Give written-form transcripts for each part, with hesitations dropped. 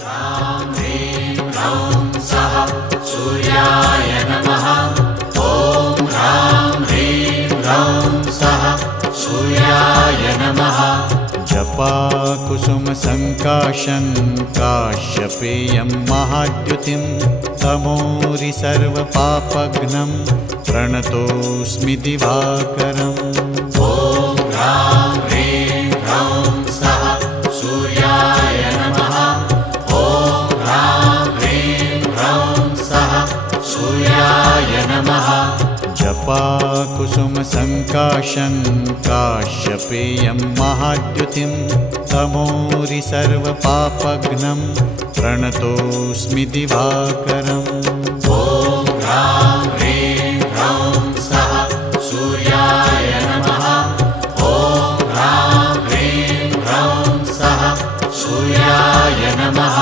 ह्रां ह्रीं ह्रौं सः सूर्याय नमः। ॐ ह्रां ह्रीं ह्रौं सः सूर्याय नमः। जपाकुसुम संकाशं काश्यपेयं महाद्युतिं तमोरि सर्वपापघ्नं प्रणतोऽस्मि दिवाकरम्। ॐ ह्रां ह्रीं ह्रौं सः सूर्याय नमः। ॐ ह्रां ह्रीं ह्रौं सः सूर्याय नमः। जपाकुसुम संकाशं काश्यपेयं महाद्युतिं तमोरि सर्वपापघ्नं प्रणतोऽस्मि दिवाकरम्। ॐ ह्रां ह्रीं ह्रौं सः सूर्याय नमः। ॐ ह्रां ह्रीं ह्रौं सः सूर्याय नमः।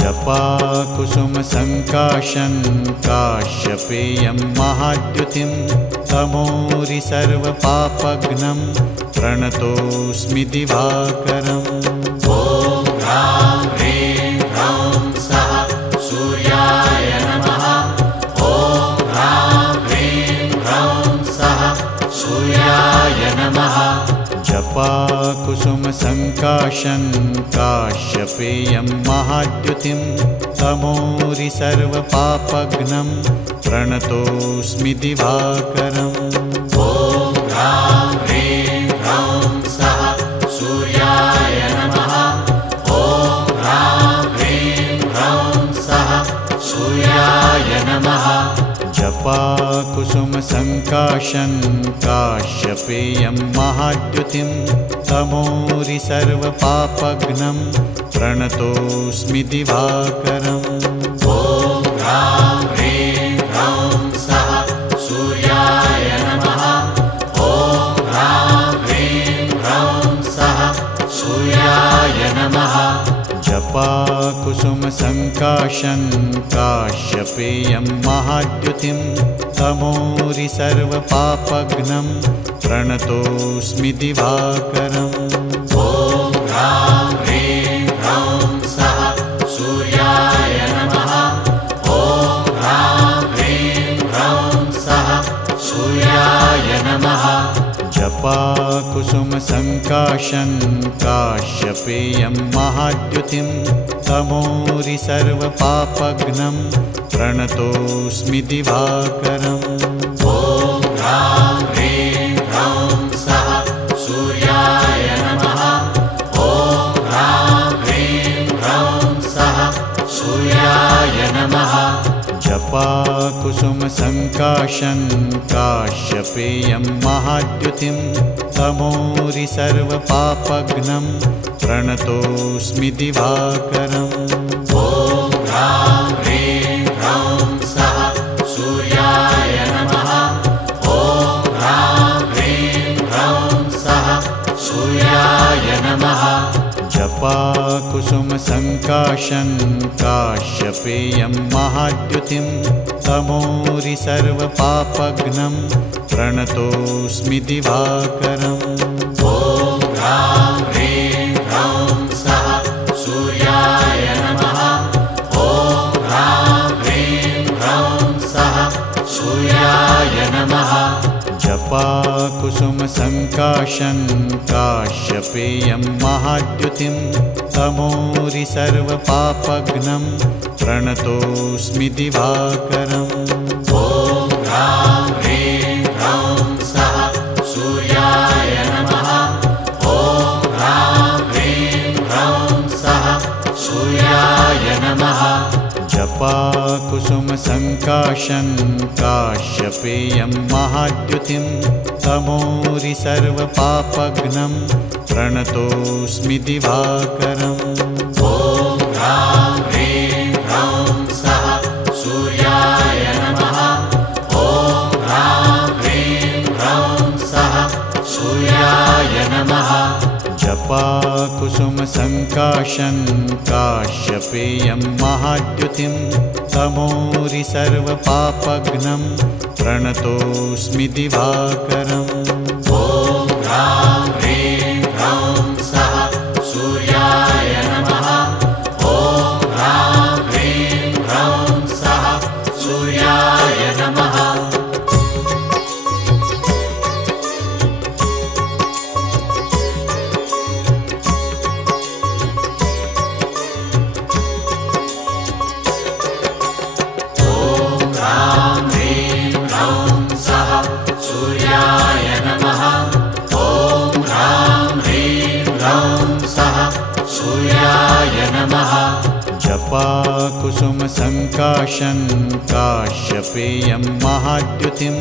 जपाकुसुम संकाशं काश्यपेयं महाद्युतिं तमोरि सर्वपापघ्नं प्रणतोऽस्मि दिवाकरम्। ॐ ह्रां ह्रीं ह्रौं सः सूर्याय नमः। ॐ ह्रां ह्रीं ह्रौं सः सूर्याय नमः। जपाकुसुम संकाशं काश्यपेयं महाद्युतिं तमोरि सर्वपापघ्नं प्रणतोऽस्मि दिवाकरम्। ॐ ह्रां ह्रीं ह्रौं सः सूर्याय नमः। ॐ ह्रां ह्रीं ह्रौं सः सूर्याय नमः। जपाकुसुम संकाशं काश्यपेयं महाद्युतिं तमोरि सर्वपापघ्नं प्रणतोऽस्मि दिवाकरम्। ॐ ह्रां ह्रीं ह्रौं सः सूर्याय नमः। ॐ ह्रां ह्रीं ह्रौं सः सूर्याय नमः। जपाकुसुम संकाशं काश्यपेयं महाद्युतिं तमोरि सर्वपापघ्नं प्रणतोऽस्मि दिवाकरम्। ॐ ह्रां ह्रीं ह्रौं सः सूर्याय नमः। ॐ ह्रां ह्रीं ह्रौं सः सूर्याय नमः। जपाकुसुम संकाशं काश्यपेयं महाद्युतिं तमोरि सर्वपापघ्नं प्रणतोऽस्मि दिवाकरम्। ॐ ह्रां ह्रीं ह्रौं सः सूर्याय नमः। ॐ ह्रां ह्रीं ह्रौं सः सूर्याय नमः। जपाकुसुम संकाशं काश्यपेयं महाद्युतिं तमोरि सर्वपापघ्नं प्रणतोऽस्मि दिवाकरम्। ॐ ह्रां ह्रीं ह्रौं सः सूर्याय नमः। ॐ ह्रां ह्रीं ह्रौं सः सूर्याय नमः। जपाकुसुम संकाशं काश्यपेयं महाद्युतिं तमोरि सर्वपापघ्नं प्रणतोऽस्मि दिवाकरम्। ॐ ह्रां ह्रीं ह्रौं सः सूर्याय नमः। ॐ ह्रां ह्रीं ह्रौं सः सूर्याय नमः। जपाकुसुम संकाशं काश्यपेयं महाद्युतिं तमोरि सर्वपापघ्नं प्रणतोऽस्मि दिवाकरम्। ॐ ह्रां ह्रीं ह्रौं सः सूर्याय नमः। ॐ ह्रां ह्रीं ह्रौं सः सूर्याय नमः। जपाकुसुम संकाशं काश्यपेयं महाद्युतिं तमोरि सर्वपापघ्नं प्रणतोऽस्मि दिवाकरम्। ॐ ह्रां ह्रीं ह्रौं सः सूर्याय नमः। ॐ ह्रां ह्रीं ह्रौं सः सूर्याय नमः। जपाकुसुम संकाशं काश्यपेयं महाद्युतिं तमोरि सर्वपापघ्नं प्रणतोऽस्मि दिवाकरम्। ॐ ह्रां ह्रीं ह्रौं सः सूर्याय नमः। ॐ नमः जपाकुसुमसङ्काशं काश्यपेयं महाद्युतिं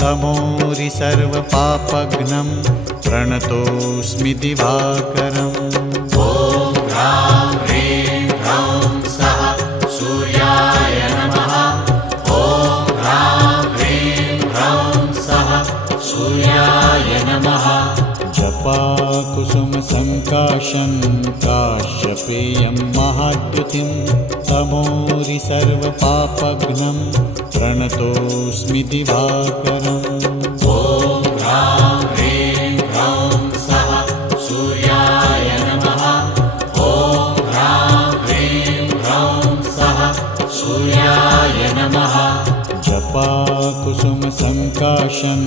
तमोरि सर्वपापघ्नं प्रणतोऽस्मि दिवाकरम् ॐ ह्रां ह्रीं ह्रौं सः सूर्याय नमः ॐ ह्रां ह्रीं ह्रौं सः सूर्याय नमः जपाकुसुमसङ्काशं काश्यपेयं महाद्युतिं तमोरि सर्वपापघ्नं प्रणतोऽस्मि दिवाकरम् ॐ ह्रां ह्रीं ह्रौं सः सूर्याय नमः ॐ ह्रां ह्रीं ह्रौं सः सूर्याय नमः जपाकुसुमसङ्काशं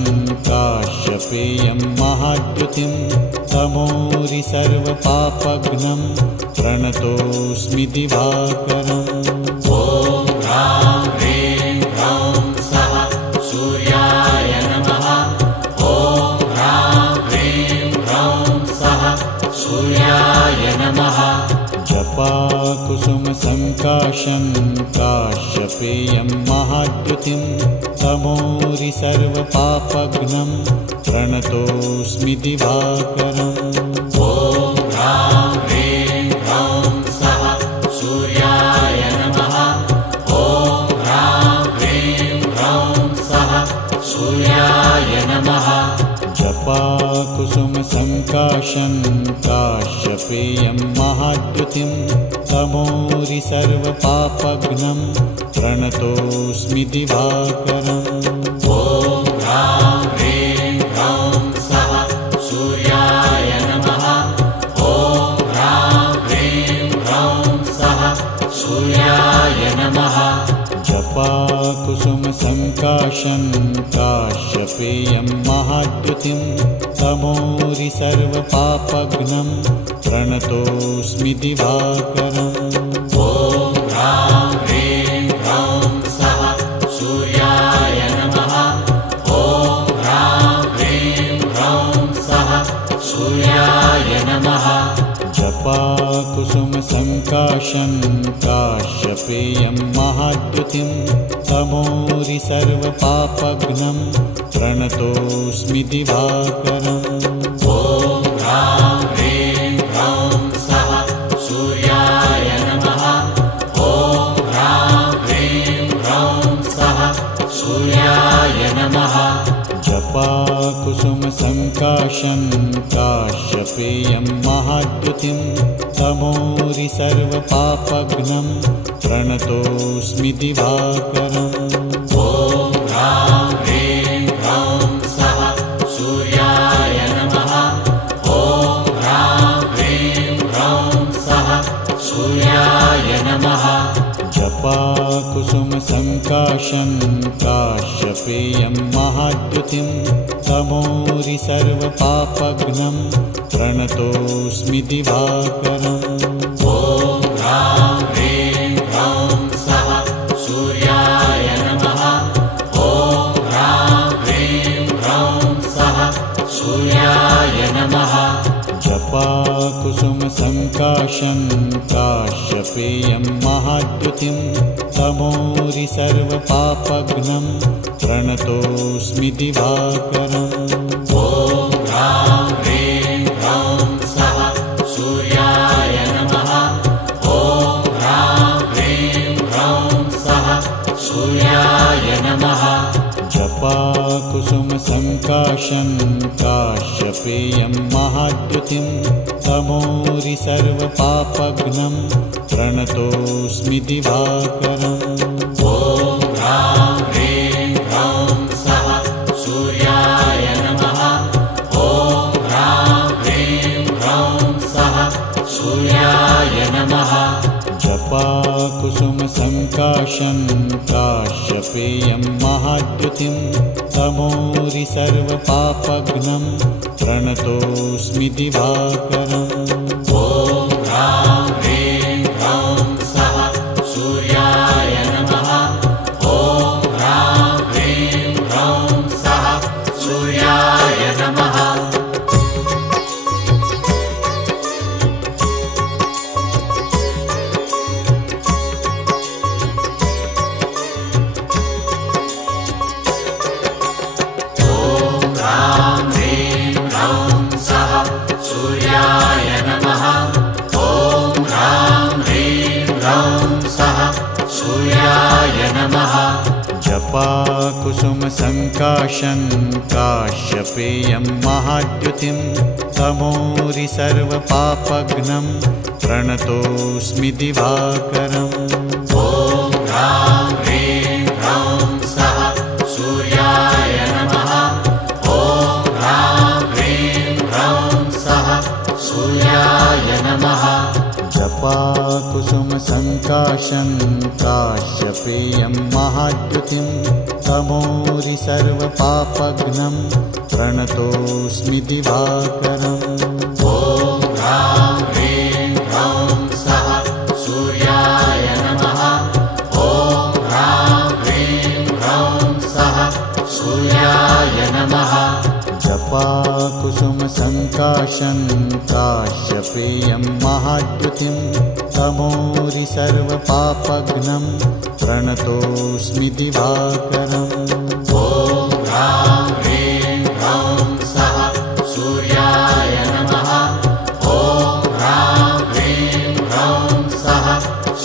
काश्यपेयं महाद्युतिं तमोरि सर्वपापघ्नं प्रणतोऽस्मि दिवाकरम् ॐ ह्रां ह्रीं ह्रौं सः सूर्याय नमः ॐ ह्रां ह्रीं ह्रौं सः सूर्याय नमः जपाकुसुमसङ्काशं काश्यपेयं महाद्युतिं तमोरि सर्वपापघ्नं प्रणतोऽस्मि दिवाकरम् ॐ ह्रां ह्रीं ह्रौं सः सूर्याय नमः ॐ ह्रां ह्रीं ह्रौं सः सूर्याय नमः जपाकुसुमसङ्काशं काश्यपेयं महाद्युतिं तमोरि सर्वपापघ्नं प्रणतोऽस्मि दिवाकरम् ॐ ह्रां ह्रीं ह्रौं सः सूर्याय नमः ॐ ह्रां ह्रीं ह्रौं सः सूर्याय नमः जपाकुसुमसङ्काशं काश्यपेयं महाद्युतिं तमोरि सर्वपापघ्नं प्रणतोऽस्मि दिवाकरम् ॐ ह्रां ह्रीं ह्रौं सः सूर्याय नमः ॐ ह्रां ह्रीं ह्रौं सः सूर्याय नमः जपाकुसुमसङ्काशं काश्यपेयं महाद्युतिं तमोरि सर्वपापघ्नं प्रणतोऽस्मि दिवाकरम् ॐ ह्रां ह्रीं ह्रौं सः सूर्याय नमः ॐ ह्रां ह्रीं ह्रौं सः सूर्याय नमः जपाकुसुमसङ्काशं काश्यपेयं महाद्युतिं तमोरि सर्वपापघ्नं प्रणतोऽस्मि दिवाकरम् ॐ ह्रां ह्रीं ह्रौं सः सूर्याय नमः ॐ ह्रां ह्रीं ह्रौं सः सूर्याय नमः जपाकुसुमसङ्काशं काश्यपेयं महाद्युतिं तमोरि सर्वपापघ्नं प्रणतोऽस्मि दिवाकरम् ॐ ह्रां ह्रीं ह्रौं सः सूर्याय नमः ॐ ह्रां ह्रीं ह्रौं सः सूर्याय नमः जपाकुसुमसङ्काशं काश्यपेयं महाद्युतिं तमोरि सर्वपापघ्नं प्रणतोऽस्मि दिवाकरम् ॐ ह्रां ह्रीं ह्रौं सः सूर्याय नमः ॐ ह्रां ह्रीं ह्रौं सः सूर्याय नमः जपाकुसुमसङ्काशं काश्यपेयं महाद्युतिं तमोरि सर्वपापघ्नं प्रणतोऽस्मि दिवाकरम् ॐ ह्रां ह्रीं ह्रौं सः सूर्याय नमः ॐ ह्रां ह्रीं ह्रौं सः सूर्याय नमः जपाकुसुमसङ्काशं काश्यपेयं महाद्युतिं तमोरि सर्वपापघ्नं प्रणतोऽस्मि दिवाकरम् ॐ ह्रां ह्रीं ह्रौं सः सूर्याय नमः ॐ ह्रां ह्रीं ह्रौं सः सूर्याय नमः जपाकुसुमसङ्काशं काश्यपेयं महाद्युतिं तमोरि सर्वपापघ्नं प्रणतोऽस्मि दिवाकरम् ॐ ह्रां ह्रीं ह्रौं सः सूर्याय नमः। ॐ ह्रां ह्रीं ह्रौं सः सूर्याय नमः। जपाकुसुमसङ्काशं काश्यपेयं महाद्युतिं तमोरि सर्वपापघ्नं प्रणतोऽस्मि दिवाकरम् ॐ ह्रां ह्रीं ह्रौं सः सूर्याय नमः। ॐ ह्रां ह्रीं ह्रौं सः सूर्याय नमः। जपाकुसुमसङ्काशं काश्यपेयं महाद्युतिं तमोरि सर्वपापघ्नं प्रणतोऽस्मि दिवाकरम् ॐ ह्रां ह्रीं ह्रौं सः सूर्याय नमः। ॐ ह्रां ह्रीं ह्रौं सः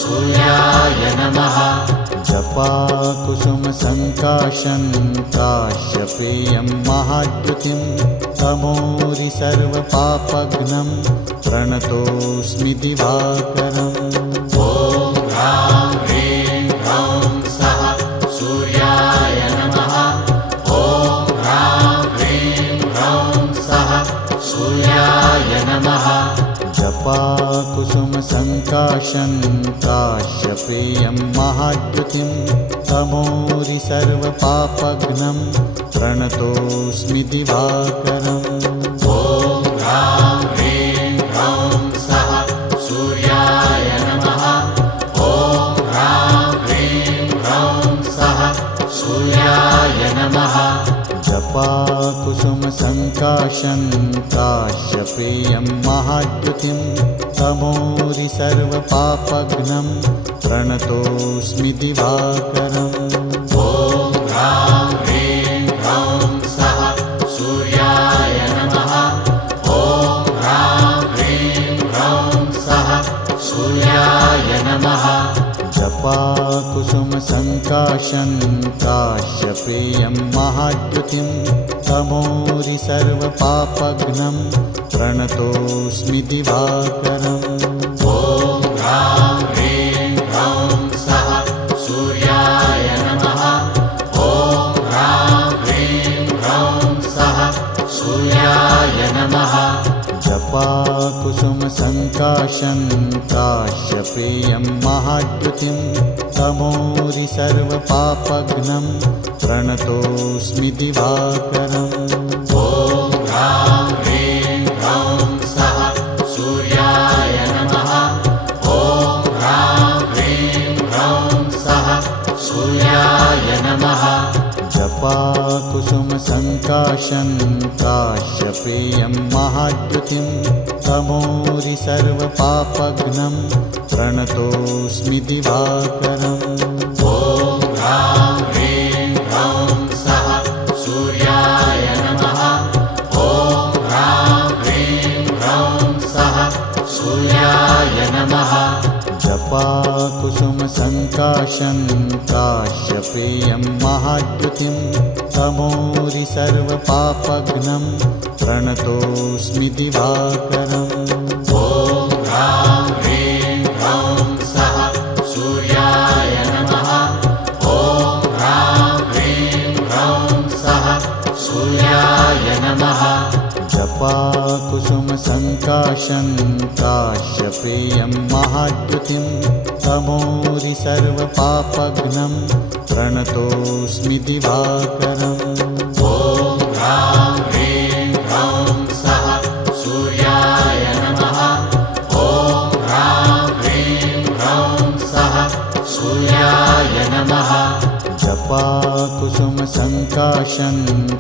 सूर्याय नमः। जपाकुसुमसङ्काशं काश्यपेयं महाद्युतिं तमोरि सर्वपापघ्नं प्रणतोऽस्मि दिवाकरम् ॐ ह्रां ह्रीं ह्रौं सः सूर्याय नमः। ॐ ह्रां ह्रीं ह्रौं सः सूर्याय नमः। जपाकुसुमसङ्काशं काश्यपेयं महाद्युतिं तमोरि सर्वपापघ्नं प्रणतोऽस्मि दिवाकरम् ॐ ह्रां ह्रीं ह्रौं सः सूर्याय नमः। ॐ ह्रां ह्रीं ह्रौं सः सूर्याय नमः। जपाकुसुमसङ्काशं काश्यपेयं महाद्युतिं तमोरि सर्वपापघ्नं प्रणतोऽस्मि दिवाकरम् ॐ ह्रां ह्रीं ह्रौं सः सूर्याय नमः। ॐ ह्रां ह्रीं ह्रौं सः सूर्याय नमः। जपाकुसुमसङ्काशं काश्यपेयं महाद्युतिं तमोरि सर्वपापघ्नं प्रणतोऽस्मि दिवाकरम् ॐ ह्रां ह्रीं ह्रौं सः सूर्याय नमः। ॐ ह्रां ह्रीं ह्रौं सः सूर्याय नमः। जपाकुसुमसङ्काशं काश्यपेयं महाद्युतिं तमोरि सर्वपापघ्नं प्रणतोऽस्मि दिवाकरम् ॐ ह्रां ह्रीं ह्रौं सः सूर्याय नमः। ॐ ह्रां ह्रीं ह्रौं सः सूर्याय नमः। जपाकुसुमसङ्काशं काश्यपेयं महाद्युतिं तमोरि सर्वपापघ्नं प्रणतोऽस्मि दिवाकरम् ॐ ह्रां ह्रीं ह्रौं सः सूर्याय नमः। ॐ ह्रां ह्रीं ह्रौं सः सूर्याय नमः। जपाकुसुमसङ्काशं काश्यपेयं महाद्युतिं तमोरि सर्वपापघ्नं प्रणतोऽस्मि दिवाकरम् ॐ ह्रां ह्रीं ह्रौं सः सूर्याय नमः। ॐ ह्रां ह्रीं ह्रौं सः सूर्याय नमः। जपाकुसुमसङ्काशं काश्यपेयं महाद्युतिं तमोरि सर्वपापघ्नं प्रणतोऽस्मि दिवाकरम् ॐ ह्रां ह्रीं ह्रौं सः सूर्याय नमः। ॐ ह्रां ह्रीं ह्रौं सः सूर्याय नमः। जपाकुसुमसङ्काशं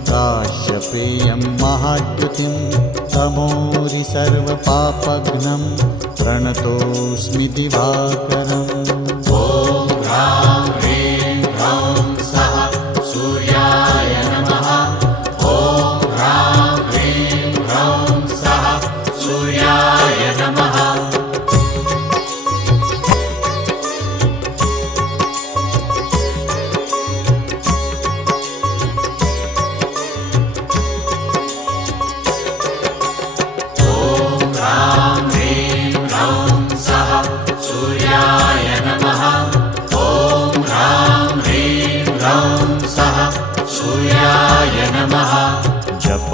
काश्यपेयं महाद्युतिं तमोरि सर्वपापघ्नं प्रणतोऽस्मि दिवाकरम् ॐ ह्रां ह्रीं ह्रौं सः सूर्याय नमः। ॐ ह्रां ह्रीं ह्रौं सः सूर्याय नमः।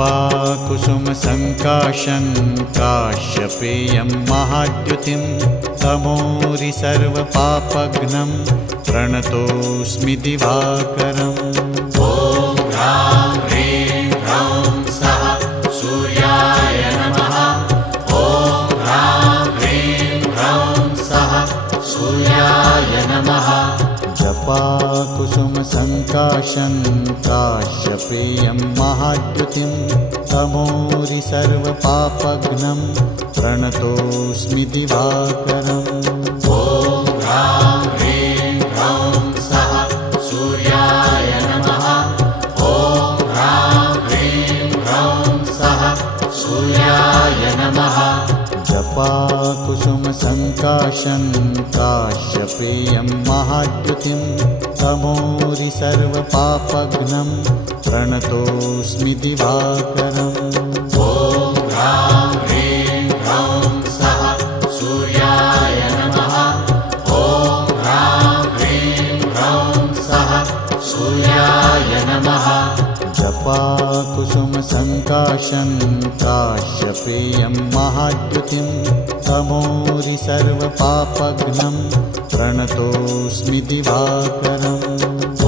जपाकुसुमसङ्काशं काश्यपेयं महाद्युतिं तमोरि सर्वपापघ्नं प्रणतोऽस्मि दिवाकरम् ॐ ह्रां ह्रीं ह्रौं सः सूर्याय नमः। ॐ ह्रां ह्रीं ह्रौं सः सूर्याय नमः। जपाकुसुमसङ्काशं काश्यपेयं महाद्युतिं तमोरि सर्वपापघ्नं प्रणतोऽस्मि दिवाकरम् ॐ ह्रां ह्रीं ह्रौं सः सूर्याय नमः। ॐ ह्रां ह्रीं ह्रौं सः सूर्याय नमः। जपाकुसुमसङ्काशं काश्यपेयं महाद्युतिं तमोरि सर्वपापघ्नं प्रणतोऽस्मि दिवाकरम् ॐ ह्रां ह्रीं ह्रौं सः सूर्याय नमः। ॐ ह्रां ह्रीं ह्रौं सः सूर्याय नमः। जपाकुसुमसङ्काशं काश्यपेयं महाद्युतिं तमोरि सर्वपापघ्नं प्रणतोऽस्मि दिवाकरम्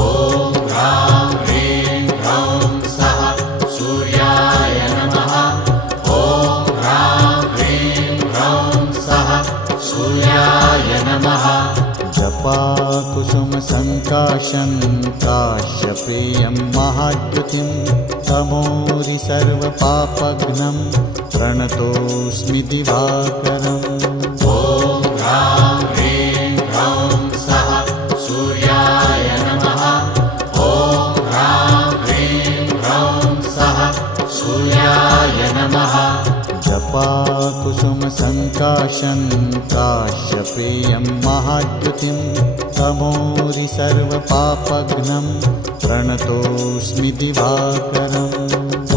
ॐ ह्रां ह्रीं ह्रौं सः सूर्याय नमः। ॐ ह्रां ह्रीं ह्रौं सः सूर्याय नमः। जपाकुसुमसङ्काशं काश्यपेयं महाद्युतिं तमोरि सर्वपापघ्नं प्रणतोऽस्मि दिवाकरम् ॐ ह्रां ह्रीं ह्रौं सः सूर्याय नमः। ॐ ह्रां ह्रीं ह्रौं सः सूर्याय नमः। जपाकुसुमसङ्काशं काश्यपेयं महाद्युतिं तमोरि सर्वपापघ्नं प्रणतोऽस्मि दिवाकरम्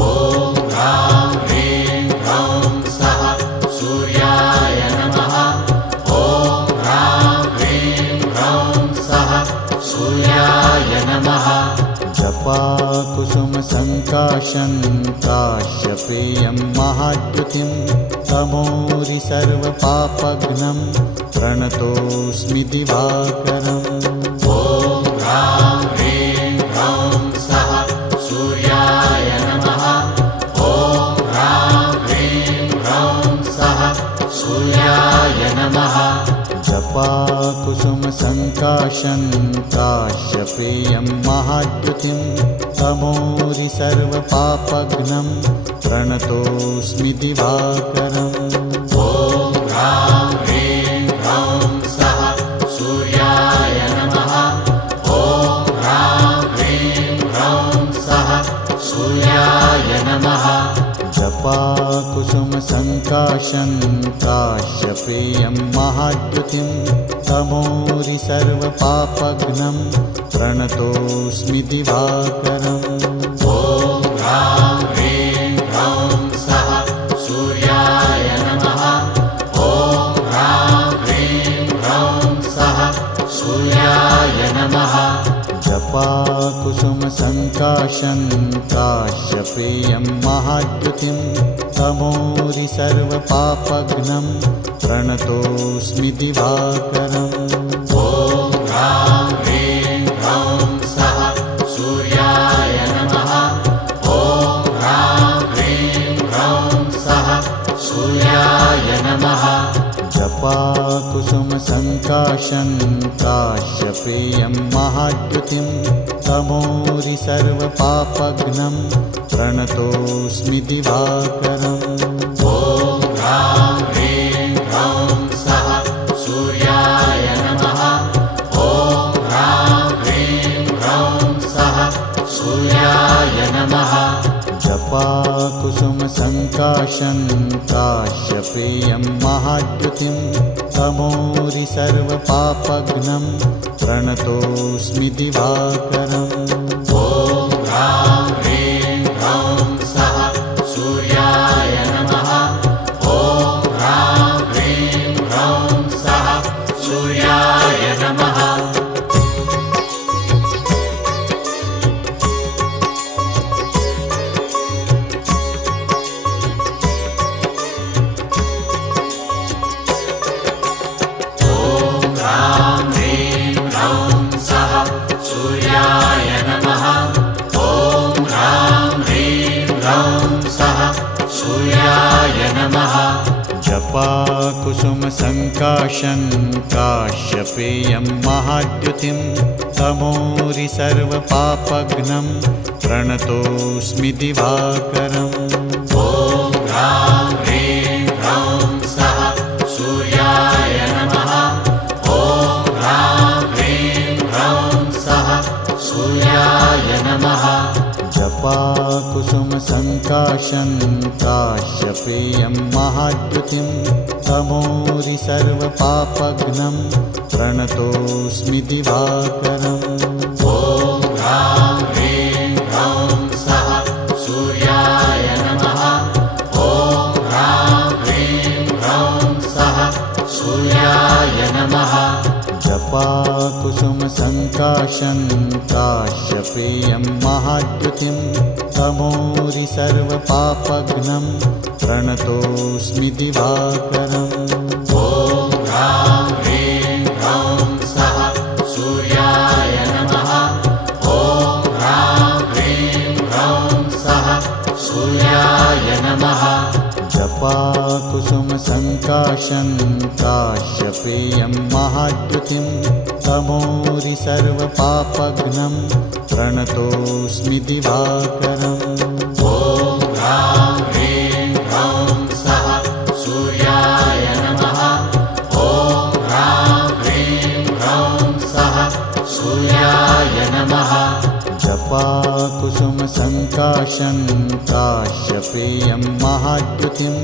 ॐ ह्रां ह्रीं ह्रौं सः सूर्याय नमः। ॐ ह्रां ह्रीं ह्रौं सः सूर्याय नमः। जपाकुसुमसङ्काशं काश्यपेयं महाद्युतिं तमोरि सर्वपापघ्नं प्रणतोऽस्मि दिवाकरम् ॐ ह्रां ह्रीं ह्रौं सः सूर्याय नमः। ॐ ह्रां ह्रीं ह्रौं सः सूर्याय नमः। जपाकुसुमसङ्काशं काश्यपेयं महाद्युतिं तमोरि सर्वपापघ्नं प्रणतोऽस्मि दिवाकरम् ॐ ह्रां ह्रीं ह्रौं सः सूर्याय नमः। ॐ ह्रां ह्रीं ह्रौं सः सूर्याय नमः। जपाकुसुमसङ्काशं काश्यपेयं महाद्युतिं तमोरि सर्वपापघ्नं प्रणतोऽस्मि दिवाकरम् ॐ ह्रां ह्रीं ह्रौं सः सूर्याय नमः। ॐ ह्रां ह्रीं ह्रौं सः सूर्याय नमः। जपाकुसुमसङ्काशं काश्यपेयं महाद्युतिं तमोरि सर्वपापघ्नं प्रणतोऽस्मि दिवाकरम् ॐ ह्रां ह्रीं ह्रौं सः सूर्याय नमः। ॐ ह्रां ह्रीं ह्रौं सः सूर्याय नमः। जपाकुसुमसङ्काशं काश्यपेयं महाद्युतिं तमोरि सर्वपापघ्नं प्रणतोऽस्मि दिवाकरम् ॐ ह्रां ह्रीं ह्रौं सः सूर्याय नमः। ॐ ह्रां ह्रीं ह्रौं सः सूर्याय नमः। जपाकुसुमसङ्काशं काश्यपेयं महाद्युतिं तमोरि सर्वपापघ्नं प्रणतोऽस्मि दिवाकरम् ॐ ह्रां ह्रीं ह्रौं सः सूर्याय नमः। ॐ ह्रां ह्रीं ह्रौं सः सूर्याय नमः। जपाकुसुमसङ्काशं काश्यपेयं महाद्युतिं तमोरि सर्वपापघ्नं प्रणतोऽस्मि दिवाकरम् ॐ ह्रां ह्रीं ह्रौं सः सूर्याय नमः। ॐ ह्रां ह्रीं ह्रौं सः सूर्याय नमः। जपाकुसुमसङ्काशं काश्यपेयं महाद्युतिं तमोरि सर्वपापघ्नं प्रणतोऽस्मि दिवाकरम् ॐ ह्रां ह्रीं ह्रौं सः सूर्याय नमः। ॐ ह्रां ह्रीं ह्रौं सः सूर्याय नमः। जपाकुसुमसङ्काशं काश्यपेयं महाद्युतिं तमोरि सर्वपापघ्नं प्रणतोऽस्मि दिवाकरम् ॐ ह्रां ह्रीं ह्रौं सः सूर्याय नमः। ॐ ह्रां ह्रीं ह्रौं सः सूर्याय नमः। जपाकुसुमसङ्काशं काश्यपेयं महाद्युतिं तमोरि सर्वपापघ्नं प्रणतोऽस्मि दिवाकरम् ॐ ह्रां ह्रीं ह्रौं सः सूर्याय नमः। ॐ ह्रां ह्रीं ह्रौं सः सूर्याय नमः। जपाकुसुमसङ्काशं काश्यपेयं महाद्युतिं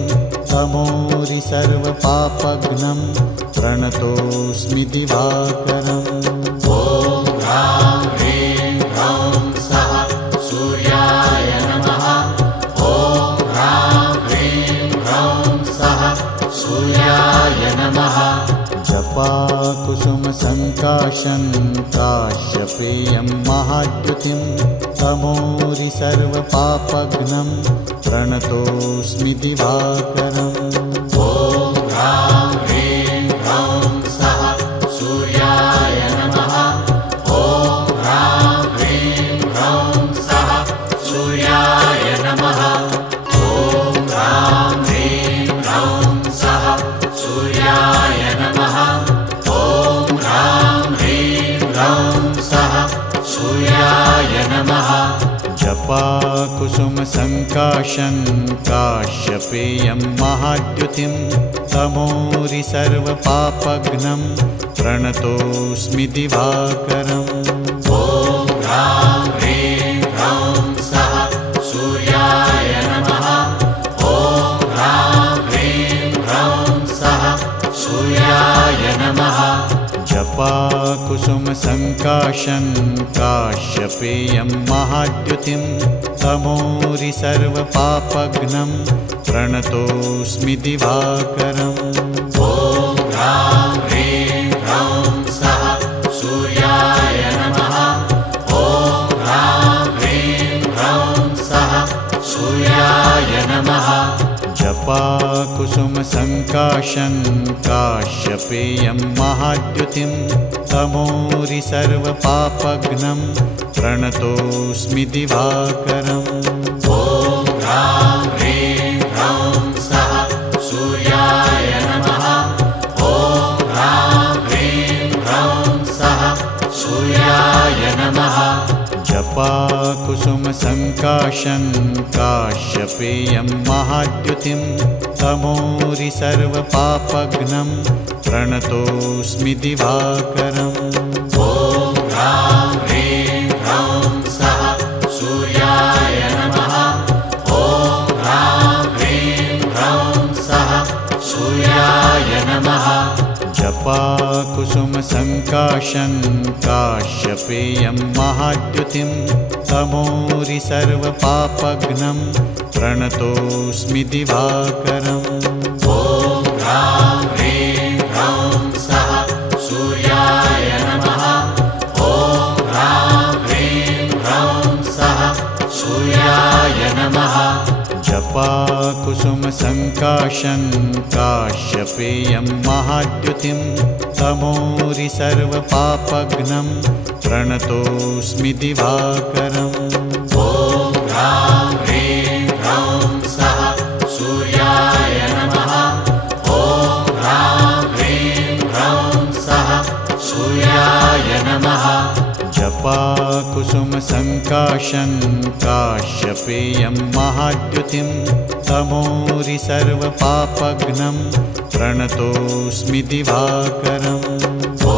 तमोरि सर्वपापघ्नं प्रणतोऽस्मि दिवाकरम् ॐ ह्रां ह्रीं ह्रौं सः सूर्याय नमः। ॐ ह्रां ह्रीं ह्रौं सः सूर्याय नमः। जपाकुसुमसङ्काशं काश्यपेयं महाद्युतिं तमोरि सर्वपापघ्नं प्रणतोऽस्मि दिवाकरम् ॐ ह्रां ह्रीं ह्रौं सः सूर्याय नमः। ॐ ह्रां ह्रीं ह्रौं सः सूर्याय नमः। ॐ ह्रां ह्रीं ह्रौं सः सूर्याय नमः। ॐ ह्रां ह्रीं ह्रौं सः सूर्याय नमः। जपाकुसुमसङ्काशं काश्यपेयं महाद्युतिं तमोरि सर्वपापघ्नं प्रणतोऽस्मि दिवाकरम् ॐ ह्रां ह्रीं ह्रौं सः सूर्याय नमः। ॐ ह्रां ह्रीं ह्रौं सः सूर्याय नमः। जपाकुसुमसङ्काशं काश्यपेयं महाद्युतिं तमोरि सर्वपापघ्नं प्रणतोऽस्मि दिवाकरम् ॐ ह्रां ह्रीं ह्रौं सः सूर्याय नमः। ॐ ह्रां ह्रीं ह्रौं सः सूर्याय नमः। जपाकुसुमसङ्काशं काश्यपेयं महाद्युतिं तमोरि सर्वपापघ्नं प्रणतोऽस्मि दिवाकरम् ॐ ह्रां ह्रीं ह्रौं सः सूर्याय नमः। ॐ ह्रां ह्रीं ह्रौं सः सूर्याय नमः। जपाकुसुमसङ्काशं काश्यपेयं महाद्युतिं तमोरि सर्वपापघ्नं प्रणतोऽस्मि दिवाकरम् ॐ ह्रां ह्रीं ह्रौं सः सूर्याय नमः। ॐ ह्रां ह्रीं ह्रौं सः सूर्याय नमः। जपाकुसुमसङ्काशं काश्यपेयं महाद्युतिं तमोरि सर्वपापघ्नं प्रणतोऽस्मि दिवाकरम् ॐ ह्रां ह्रीं ह्रौं सः सूर्याय नमः। ॐ ह्रां ह्रीं ह्रौं सः सूर्याय नमः। जपाकुसुमसङ्काशं काश्यपेयं महाद्युतिं तमोरि सर्वपापघ्नं प्रणतोऽस्मि दिवाकरम् ॐ ह्रां ह्रीं ह्रौं सः सूर्याय नमः। ॐ ह्रां सूर्याय नमः जपाकुसुमसङ्काशं काश्यपेयं महाद्युतिं तमोरि सर्वपापघ्नं प्रणतोऽस्मि दिवाकरम् ॐ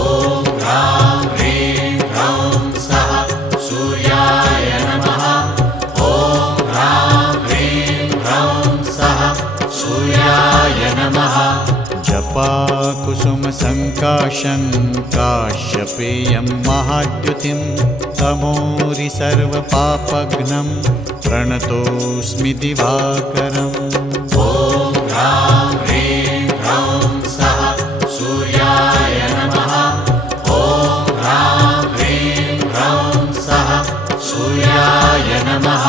ह्रां ह्रीं ह्रौं सः सूर्याय नमः ॐ ह्रां ह्रीं ह्रौं सः सूर्याय नमः जपाकुसुमसङ्काशं काश्यपेयं महाद्युतिं तमोरि सर्वपापघ्नं प्रणतोऽस्मि दिवाकरम् ॐ ह्रां ह्रीं ह्रौं सः सूर्याय नमः ॐ ह्रां ह्रीं ह्रौं सः सूर्याय नमः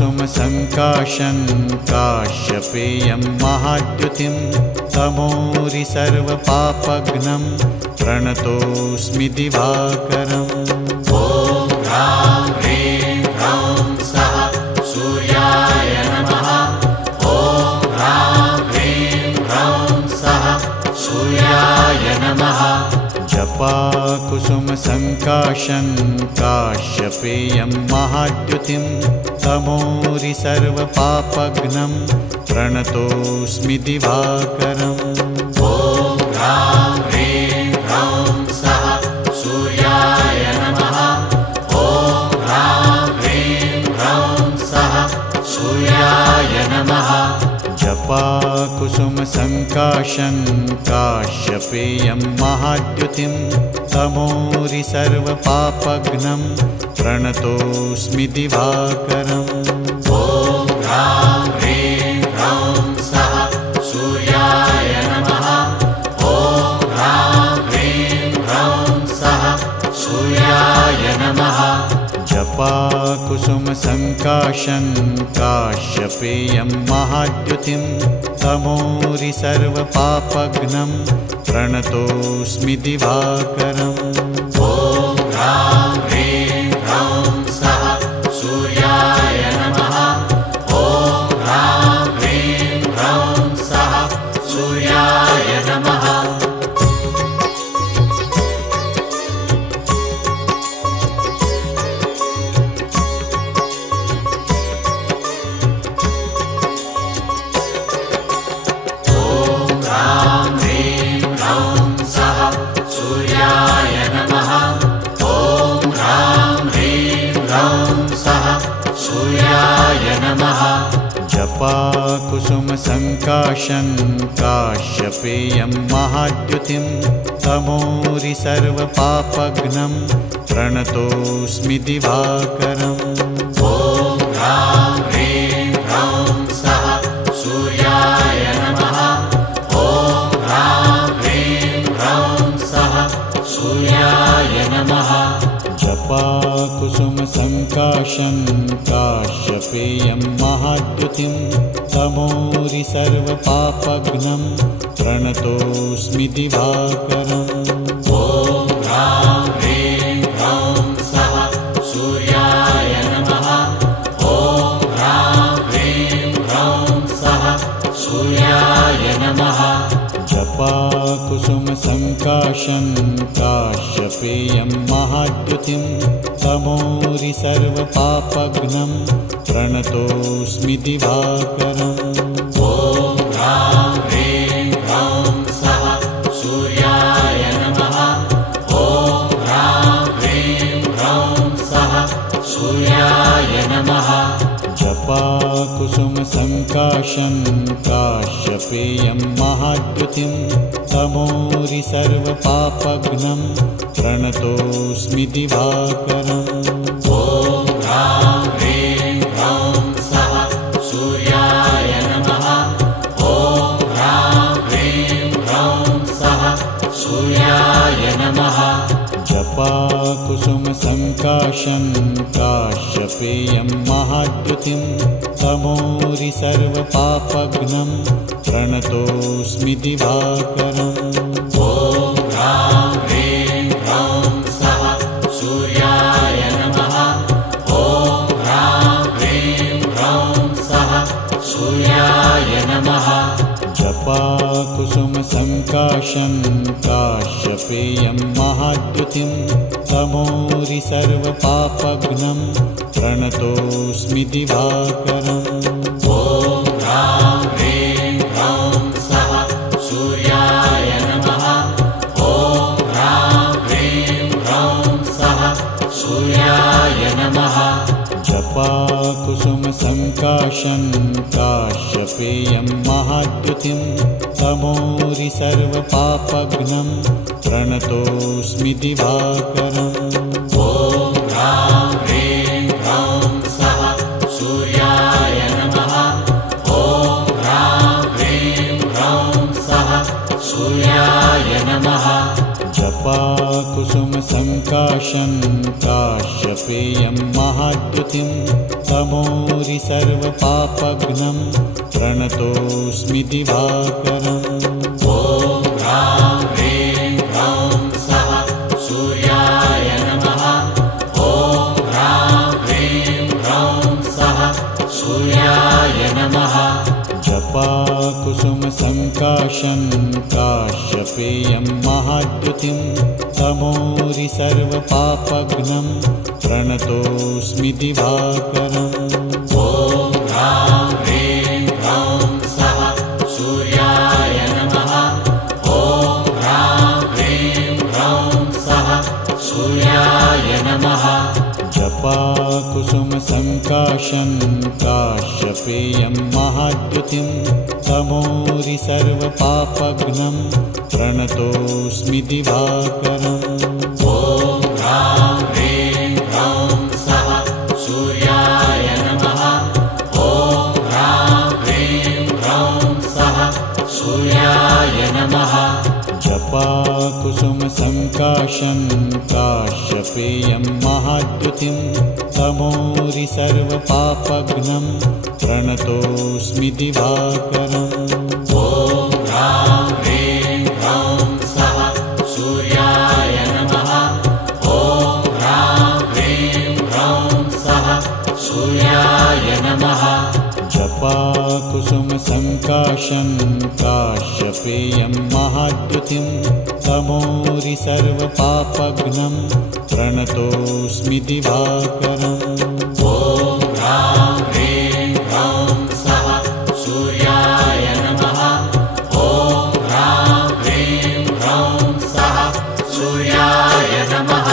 जपाकुसुमसङ्काशं काश्यपेयं महाद्युतिं तमोरि सर्वपापघ्नं प्रणतोऽस्मि दिवाकरम् ॐ ह्रां ह्रीं ह्रौं सः सूर्याय नमः ॐ ह्रां ह्रीं ह्रौं सः सूर्याय नमः जपाकुसुमसङ्काशं काश्यपेयं महाद्युतिं तमोरि सर्वपापघ्नं प्रणतोऽस्मि दिवाकरम् ॐ ह्रां ह्रीं ह्रौं सः सूर्याय नमः ॐ ह्रां ह्रीं ह्रौं सः सूर्याय नमः जपाकुसुमसङ्काशं काश्यपेयं महाद्युतिं तमोरि सर्वपापघ्नं प्रणतोऽस्मि दिवाकरम् ॐ ह्रां ह्रीं ह्रौं सः सूर्याय नमः ॐ ह्रां ह्रीं ह्रौं सः सूर्याय नमः जपाकुसुमसङ्काशं काश्यपेयं महाद्युतिं तमोरि सर्वपापघ्नं प्रणतोऽस्मि दिवाकरम् ॐ ह्रां ह्रीं ह्रौं सः सूर्याय नमः ॐ ह्रां ह्रीं ह्रौं सः सूर्याय नमः सूर्याय नमः ॐ ह्रां ह्रीं ह्रौं सः सूर्याय नमः जपाकुसुमसङ्काशं काश्यपेयं महाद्युतिं तमोरि सर्वपापघ्नं प्रणतोऽस्मि दिवाकरम् ॐ ह्रां ह्रीं ह्रौं सः सूर्याय नमः ॐ ह्रां ह्रीं ह्रौं सः सूर्याय नमः जपाकुसुमसङ्काशं काश्यपेयं महाद्युतिं तमोरि सर्वपापघ्नं प्रणतोऽस्मि दिवाकरम् ॐ ह्रां ह्रीं ह्रौं सः सूर्याय नमः ॐ ह्रां ह्रीं ह्रौं सः सूर्याय नमः जपाकुसुमसङ्काशं काश्यपेयं महाद्युतिं तमोरि सर्वपापघ्नं प्रणतोऽस्मि दिवाकरम् ॐ ह्रां ह्रीं ह्रौं सः सूर्याय नमः ॐ ह्रां ह्रीं ह्रौं सः सूर्याय नमः जपाकुसुमसङ्काशं काश्यपेयं महाद्युतिं तमोरि सर्वपापघ्नं प्रणतोऽस्मि दिवाकरम् ॐ ह्रां ह्रीं ह्रौं सः सूर्याय नमः ॐ ह्रां ह्रीं ह्रौं सः सूर्याय नमः जपाकुसुमसङ्काशं काश्यपेयं महाद्युतिं तमोरि सर्वपापघ्नं प्रणतोऽस्मि दिवाकरम् ॐ ह्रां ह्रीं ह्रौं सः सूर्याय नमः ॐ ह्रां ह्रीं ह्रौं सः सूर्याय नमः जपाकुसुमसङ्काशं काश्यपेयं महाद्युतिं तमोरि सर्वपापघ्नं प्रणतोऽस्मि दिवाकरम् ॐ ह्रां ह्रीं ह्रौं सः सूर्याय नमः। ॐ ह्रां ह्रीं ह्रौं सः सूर्याय नमः। जपाकुसुमसङ्काशं काश्यपेयं महाद्युतिं तमोरि सर्वपापघ्नं प्रणतोऽस्मि दिवाकरम् ॐ ह्रां ह्रीं ह्रौं सः सूर्याय नमः। ॐ ह्रां ह्रीं ह्रौं सः सूर्याय नमः। जपाकुसुमसङ्काशं काश्यपेयं महाद्युतिं तमोरि सर्वपापघ्नं प्रणतोऽस्मि दिवाकरम् ॐ ह्रां ह्रीं ह्रौं सः सूर्याय नमः। ॐ ह्रां ह्रीं ह्रौं सः सूर्याय नमः। जपाकुसुमसङ्काशं काश्यपेयं महाद्युतिं तमोरि सर्वपापघ्नं प्रणतोऽस्मि दिवाकरम् ॐ ह्रां ह्रीं ह्रौं सः सूर्याय नमः। ॐ ह्रां ह्रीं ह्रौं सः सूर्याय नमः। जपाकुसुमसङ्काशं काश्यपेयं महाद्युतिं तमोरि सर्वपापघ्नं प्रणतोऽस्मि दिवाकरम् ॐ ह्रां ह्रीं ह्रौं सः सूर्याय नमः। ॐ ह्रां ह्रीं ह्रौं सः सूर्याय नमः। जपाकुसुमसङ्काशं काश्यपेयं महाद्युतिं तमोरि सर्वपापघ्नं प्रणतोऽस्मि दिवाकरम् ॐ ह्रां ह्रीं ह्रौं सः सूर्याय नमः। ॐ ह्रां ह्रीं ह्रौं सः सूर्याय नमः। जपाकुसुमसङ्काशं काश्यपेयं महाद्युतिं तमोरि सर्वपापघ्नं प्रणतोऽस्मि दिवाकरम् ॐ ह्रां ह्रीं ह्रौं सः सूर्याय नमः। ॐ ह्रां ह्रीं ह्रौं सः सूर्याय नमः।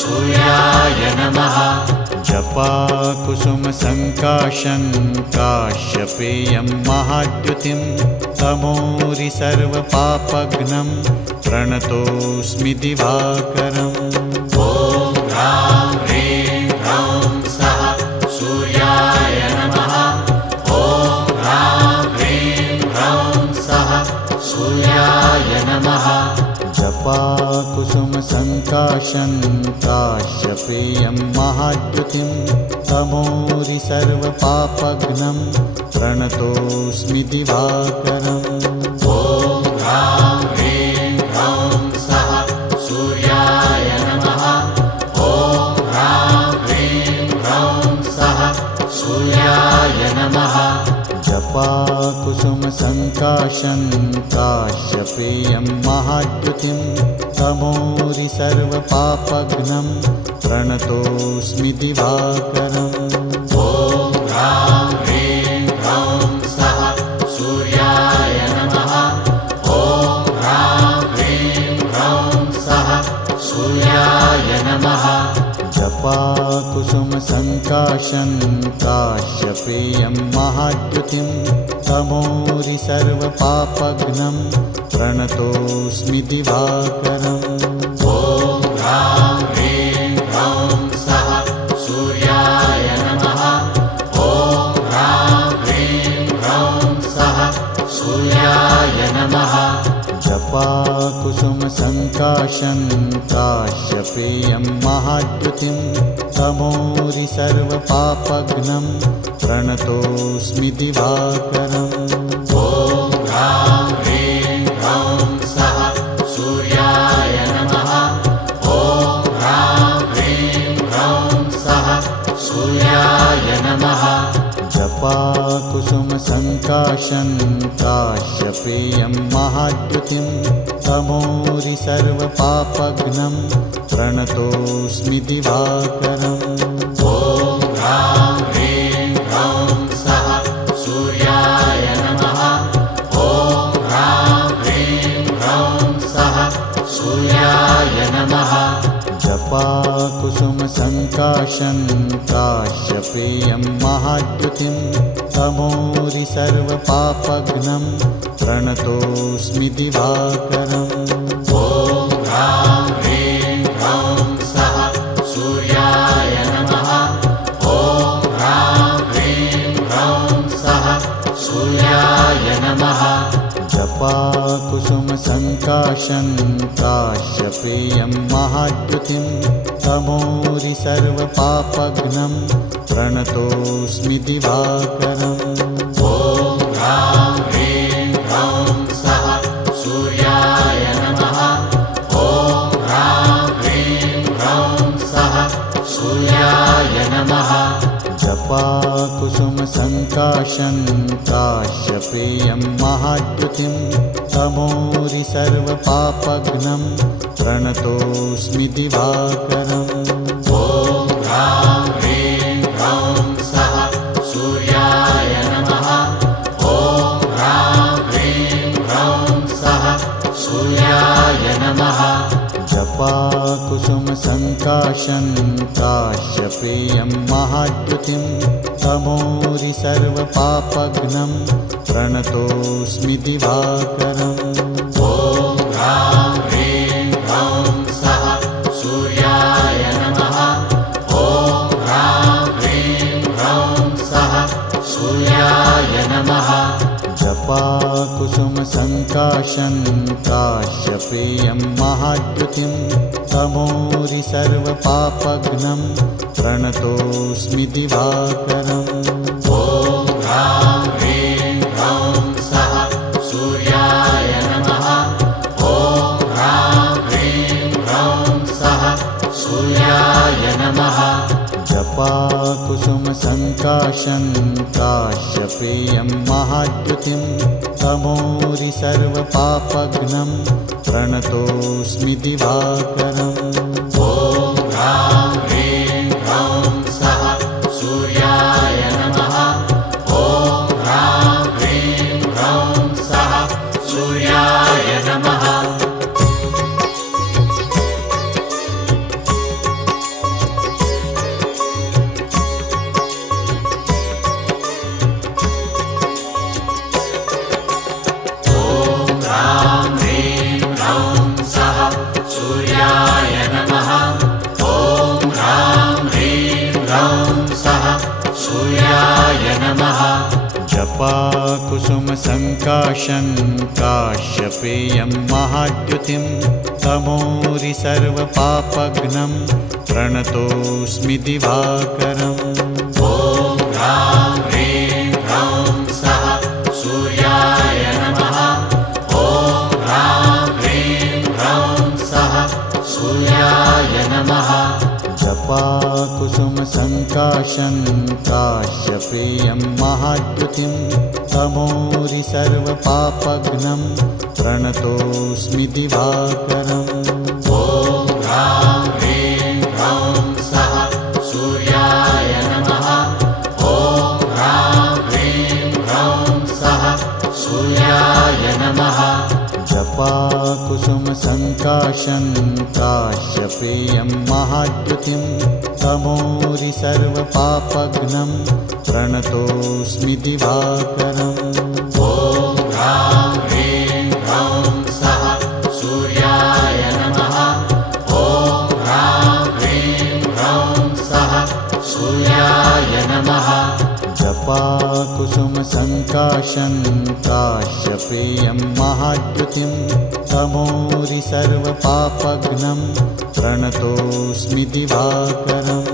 सूर्याय नमः। जपाकुसुमसङ्काशं काश्यपेयं महाद्युतिं तमोरि सर्वपापघ्नं प्रणतोऽस्मि दिवाकरम् ॐ ह्रां ह्रीं ह्रौं सः सूर्याय नमः। ॐ ह्रां ह्रीं ह्रौं सः सूर्याय नमः। जपाकुसुमसङ्काशं काश्यपेयं महाद्युतिं तमोरि सर्वपापघ्नं प्रणतोऽस्मि दिवाकरम् ॐ ह्रां ह्रीं ह्रौं सः सूर्याय नमः। ॐ ह्रां ह्रीं ह्रौं सः सूर्याय नमः। जपाकुसुमसङ्काशं काश्यपेयं महाद्युतिं तमोरि सर्वपापघ्नं प्रणतोऽस्मि दिवाकरम् ॐ ह्रां ह्रीं ह्रौं सः सूर्याय नमः। ॐ ह्रां ह्रीं ह्रौं सः सूर्याय नमः। जपाकुसुमसङ्काशं काश्यपेयं महाद्युतिं तमोरि सर्वपापघ्नं प्रणतोऽस्मि दिवाकरम् ॐ ह्रां ह्रीं ह्रौं सः सूर्याय नमः। ॐ ह्रां ह्रीं ह्रौं सः सूर्याय नमः। जपाकुसुमसङ्काशं काश्यपेयं महाद्युतिं तमोरि सर्वपापघ्नं प्रणतोऽस्मि दिवाकरम् ॐ ह्रां ह्रीं ह्रौं सः सूर्याय नमः। ॐ ह्रां ह्रीं ह्रौं सः सूर्याय नमः। जपाकुसुमसङ्काशं काश्यपेयं महाद्युतिं तमोरि सर्वपापघ्नं प्रणतोऽस्मि दिवाकरम् ॐ ह्रां ह्रीं ह्रौं सः सूर्याय नमः। ॐ ह्रां ह्रीं ह्रौं सः सूर्याय नमः। जपाकुसुमसङ्काशं काश्यपेयं महाद्युतिं तमोरि सर्वपापघ्नं प्रणतोऽस्मि दिवाकरम् ॐ ह्रां ह्रीं ह्रौं सः सूर्याय नमः। ॐ ह्रां ह्रीं ह्रौं सः सूर्याय नमः। जपाकुसुमसङ्काशं काश्यपेयं महाद्युतिं तमोरि सर्वपापघ्नं प्रणतोऽस्मि दिवाकरम् ॐ ह्रां ह्रीं ह्रौं सः सूर्याय नमः। ॐ ह्रां ह्रीं ह्रौं सः सूर्याय नमः। जपाकुसुमसङ्काशं काश्यपेयं महाद्युतिं तमोरि सर्वपापघ्नं प्रणतोऽस्मि दिवाकरम् ॐ ह्रां ह्रीं ह्रौं सः सूर्याय नमः। ॐ ह्रां ह्रीं ह्रौं सः सूर्याय नमः। जपाकुसुमसङ्काशं काश्यपेयं महाद्युतिं तमोरि सर्वपापघ्नं प्रणतोऽस्मि दिवाकरम् ॐ ह्रां ह्रीं ह्रौं सः सूर्याय नमः। ॐ ह्रां ह्रीं ह्रौं सः सूर्याय नमः। जपाकुसुमसङ्काशं काश्यपेयं महाद्युतिं तमोरि सर्वपापघ्नं प्रणतोऽस्मि दिवाकरम् ॐ ह्रां ह्रीं ह्रौं सः सूर्याय नमः। ॐ ह्रां ह्रीं ह्रौं सः सूर्याय नमः। जपाकुसुमसङ्काशं काश्यपेयं महाद्युतिं तमोरि सर्वपापघ्नं प्रणतोऽस्मि दिवाकरम् ॐ ह्रां ह्रीं ह्रौं सः सूर्याय नमः। ॐ ह्रां ह्रीं ह्रौं सः सूर्याय नमः। सूर्याय नमः। ॐ ह्रां ह्रीं ह्रौं सः सूर्याय नमः। जपाकुसुमसङ्काशं काश्यपेयं महाद्युतिं तमोरि सर्वपापघ्नं प्रणतोऽस्मि दिवाकरम् ॐ ह्रां ह्रीं ह्रौं सः सूर्याय नमः। ॐ ह्रां ह्रीं ह्रौं सः सूर्याय नमः। जपाकुसुमसङ्काशं काश्यपेयं महाद्युतिं तमोरि सर्वपापघ्नं प्रणतोऽस्मि दिवाकरम् ॐ ह्रां ह्रीं ह्रौं सः सूर्याय नमः। ॐ ह्रां ह्रीं ह्रौं सः सूर्याय नमः। जपाकुसुमसङ्काशं काश्यपेयं महाद्युतिं तमोरि सर्वपापघ्नं प्रणतोऽस्मि दिवाकरम् ॐ ह्रां ह्रीं ह्रौं सः सूर्याय नमः। ॐ ह्रां ह्रीं ह्रौं सः सूर्याय नमः। जपाकुसुमसङ्काशं काश्यपेयं महाद्युतिं तमोरि सर्वपापघ्नं प्रणतोऽस्मि दिवाकरम्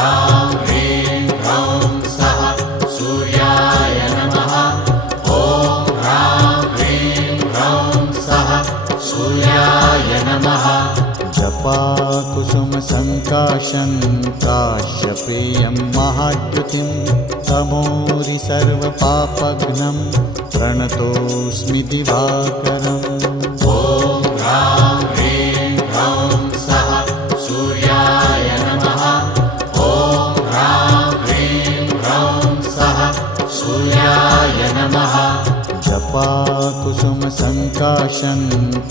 ह्रां ह्रीं ह्रौं सः सूर्याय नमः ॐ ह्रां ह्रीं ह्रौं सः सूर्याय नमः जपा कुसुमसङ्काशं काश्यपेयं महाद्युतिं तमोरि सर्वपापघ्नं प्रणतोऽस्मि दिवाकरम् ॐ ह्रां ह्रीं ह्रौं सः सूर्याय नमः ॐ ह्रां ह्रीं ह्रौं सः सूर्याय नमः जपा कुसुमसङ्काशं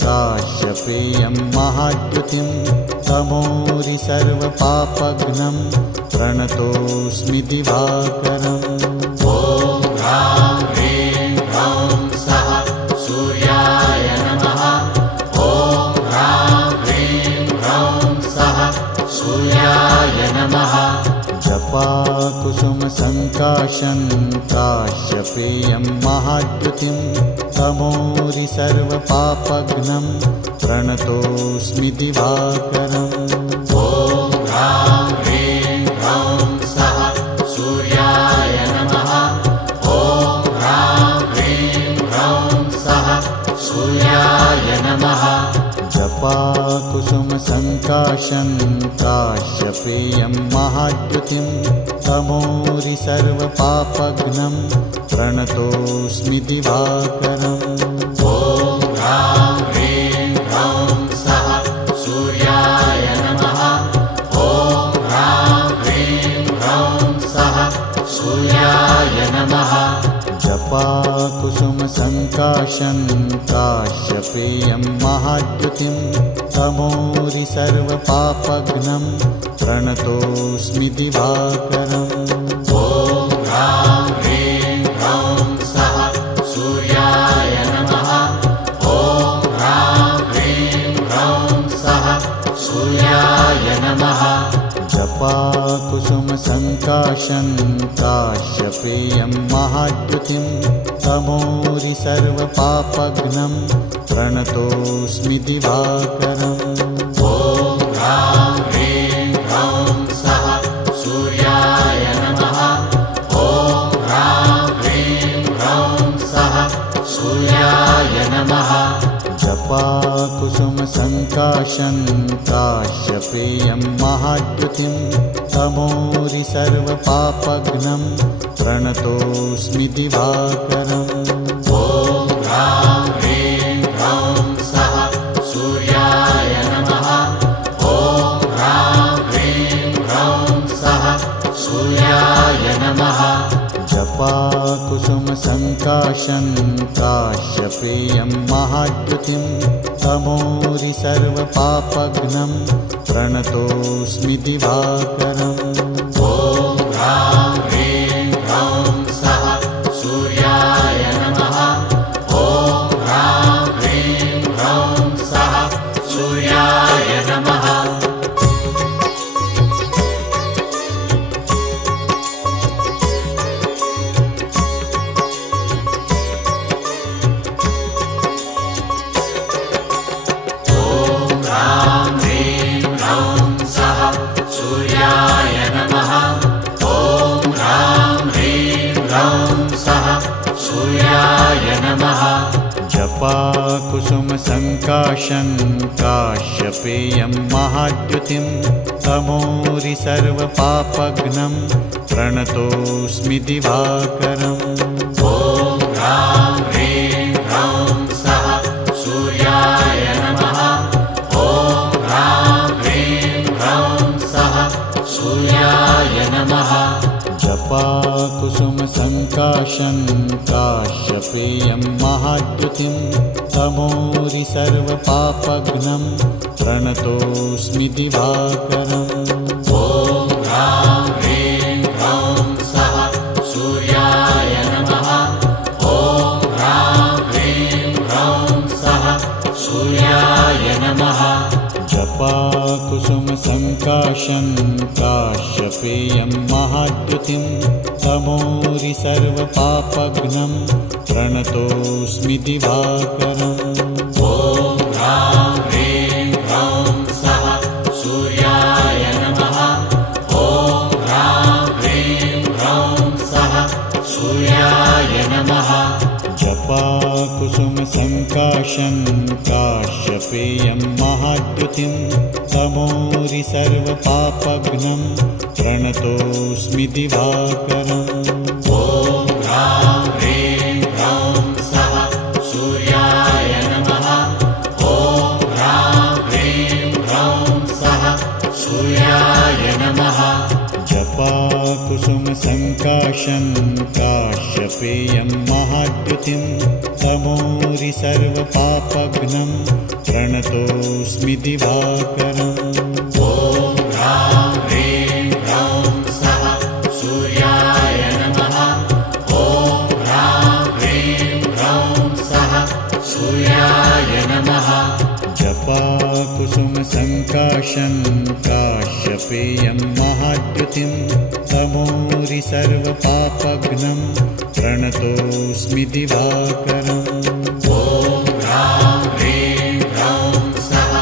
काश्यपेयं महाद्युतिं तमोरि सर्वपापघ्नं प्रणतोऽस्मि दिवाकरम् ॐ ह्रां ह्रीं ह्रौं सः सूर्याय नमः ॐ ह्रां ह्रीं ह्रौं सः सूर्याय नमः जपा कुसुमसङ्काशं काश्यपेयं महाद्युतिं तमोरि सर्वपापघ्नं प्रणतोऽस्मि दिवाकरम् ॐ ह्रां ह्रीं ह्रौं सः सूर्याय नमः ॐ ह्रां ह्रीं ह्रौं सः सूर्याय नमः जपा कुसुमसङ्काशं काश्यपेयं महाद्युतिं तमोरि सर्वपापघ्नं प्रणतोऽस्मि दिवाकरम् ॐ ह्रां ह्रीं ह्रौं सः सूर्याय नमः ॐ ह्रां ह्रीं ह्रौं सः सूर्याय नमः जपा कुसुमसङ्काशं काश्यपेयं महाद्युतिं तमोरि सर्वपापघ्नं प्रणतोऽस्मि दिवाकरम् ॐ ह्रां ह्रीं ह्रौं सः सूर्याय नमः ॐ ह्रां ह्रीं ह्रौं सः सूर्याय नमः जपा कुसुमसङ्काशं काश्यपेयं महाद्युतिं तमोरि सर्वपापघ्नं प्रणतोऽस्मि दिवाकरम् ॐ ह्रां ह्रीं ह्रौं सः सूर्याय नमः ॐ ह्रां ह्रीं ह्रौं सः सूर्याय नमः जपा कुसुमसङ्काशं काश्यपेयं महाद्युतिं तमोरि सर्वपापघ्नं प्रणतोऽस्मि दिवाकरम् ॐ ह्रां ह्रीं ह्रौं सः सूर्याय नमः ॐ ह्रां ह्रीं ह्रौं सः सूर्याय नमः जपा कुसुमसङ्काशं काश्यपेयं महाद्युतिं तमोरि सर्वपापघ्नं प्रणतोऽस्मि दिवाकरम् ॐ ह्रां ह्रीं ह्रौं सः सूर्याय नमः ॐ ह्रां ह्रीं ह्रौं सः सूर्याय नमः सूर्याय नमः ॐ ह्रां ह्रीं ह्रौं सः सूर्याय नमः जपा कुसुमसङ्काशं काश्यपेयं महाद्युतिं तमोरि सर्वपापघ्नं प्रणतोऽस्मि दिवाकरम् ॐ ह्रां ह्रीं ह्रौं सः सूर्याय नमः ॐ ह्रां ह्रीं ह्रौं सः सूर्याय नमः जपा कुसुमसङ्काशं काश्यपेयं महाद्युतिं तमोरि सर्वपापघ्नं प्रणतोऽस्मि दिवाकरम् ॐ ह्रां ह्रीं ह्रौं सः सूर्याय नमः ॐ ह्रां ह्रीं ह्रौं सः सूर्याय नमः जपा कुसुमसङ्काशं काश्यपेयं महाद्युतिं तमोरि सर्वपापघ्नं प्रणतोऽस्मि दिवाकरम् ॐ ह्रां ह्रीं ह्रौं सः सूर्याय नमः ॐ सूर्याय नमः जपाकुसुमसङ्काशं काश्यपेयं महाद्युतिं तमोरि सर्वपापघ्नं प्रणतोऽस्मि दिवाकरम् ॐ ह्रां ह्रीं ह्रौं सः सूर्याय नमः ॐ ह्रां ह्रीं ह्रौं सः सूर्याय नमः जपाकुसुमसङ्काशं काश्यपेयं महाद्युतिं तमोरि सर्वपापघ्नं प्रणतोऽस्मि दिवाकरम् ॐ ह्रां ह्रीं ह्रौं सः सूर्याय नमः ॐ ह्रां ह्रीं ह्रौं सः सूर्याय नमः जपाकुसुमसङ्काशं काश्यपेयं महाद्युतिं तमोरि सर्वपापघ्नं प्रणतोऽस्मि दिवाकरम् ॐ ह्रां ह्रीं ह्रौं सः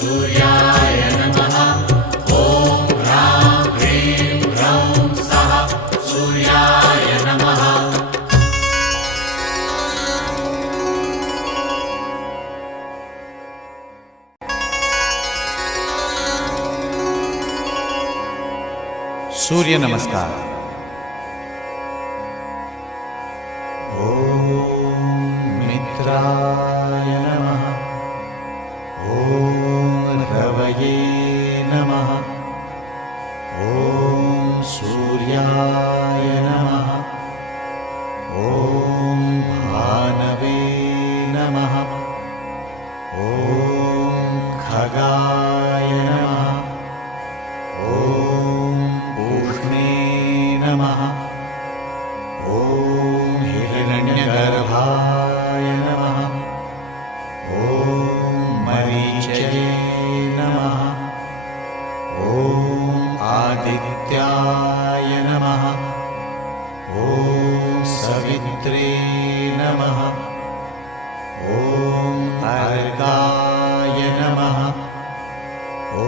सूर्याय नमः ॐ ह्रां ह्रीं ह्रौं सः सूर्याय नमः सूर्य नमस्कार। ॐ मित्राय नमः ॐ रवये नमः ॐ सूर्याय नमः ॐ भानवे नमः ॐ खगाय नमः ॐ पूष्णे नमः ॐ हिरण्यगर्भाय नमः ॐ मरीचये नमः ॐ आदित्याय नमः ॐ सवित्रे नमः ॐ अर्काय नमः ॐ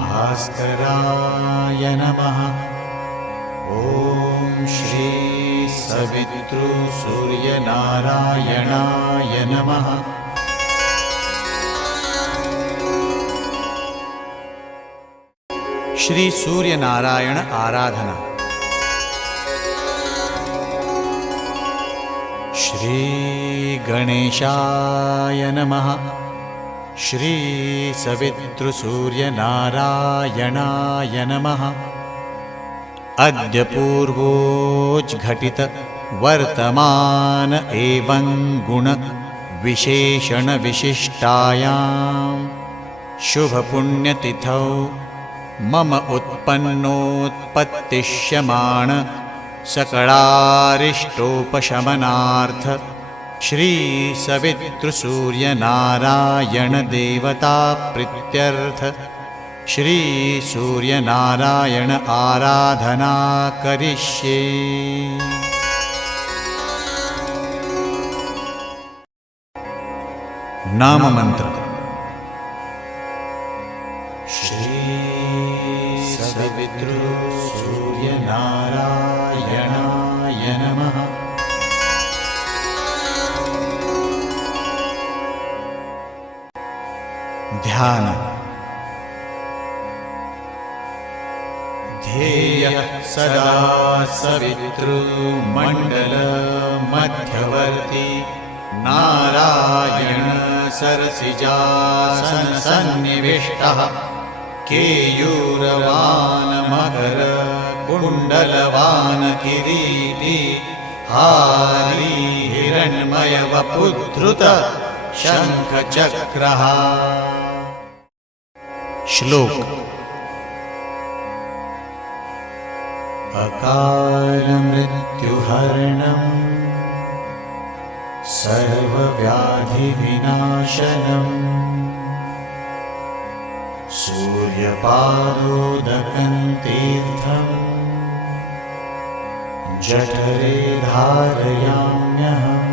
भास्कराय नमः ॐ श्री सवितृसूर्यनारायणाय नमः श्री सूर्यनारायण आराधना। श्री गणेशाय नमः श्री सवितृसूर्यनारायणाय नमः अद्य पूर्वोज्घटित वर्तमान एवं गुण विशेषण विशिष्टायां शुभपुण्यतिथौ मम उत्पन्नोत्पत्तिष्यमाण सकलारिष्टोपशमनार्थ श्री सवितृसूर्यनारायण देवता प्रीत्यर्थ श्री सूर्यनारायण आराधना करिष्ये। नाम मंत्र श्री सवितृसूर्यनारायणाय नमः। ध्यान। ध्येयः सदा सवितृमण्डलमध्यवर्ती नारायण सरसिजासन सन्निविष्टः केयूरवान मकर कुण्डलवान किरीटी हारी हिरण्मय वपुद्धृत शङ्खचक्रः। श्लोक। अकालमृत्युहरणम् सर्वव्याधिविनाशनम् सूर्यपादोदकं तीर्थम् जठरे धारयाम्यहम्।